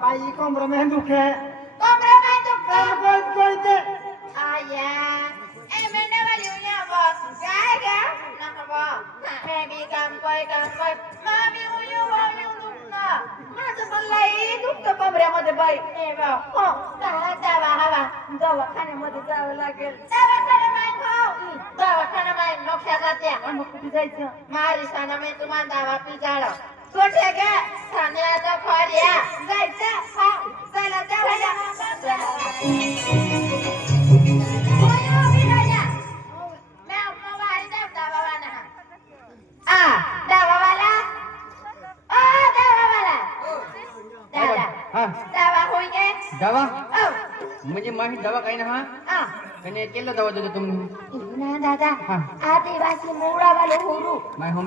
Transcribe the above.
बाई कमर में दुखे कमऱ्यामध्ये बाई दवाखान्यामध्ये जावं लागेल दवाखाना बाई नोक्याला त्या मग कुठे जायचं मारिसाना मी तुम्हाला दावा पिजाळ कुठे गे ठाण्याचा खोऱ्या जायचं हा चला दवा म्हणजे माही दवा काही ना हा कने केलं दवा देतो तुम्ही दादा आदिवासी मोळा वाले होरू माय होम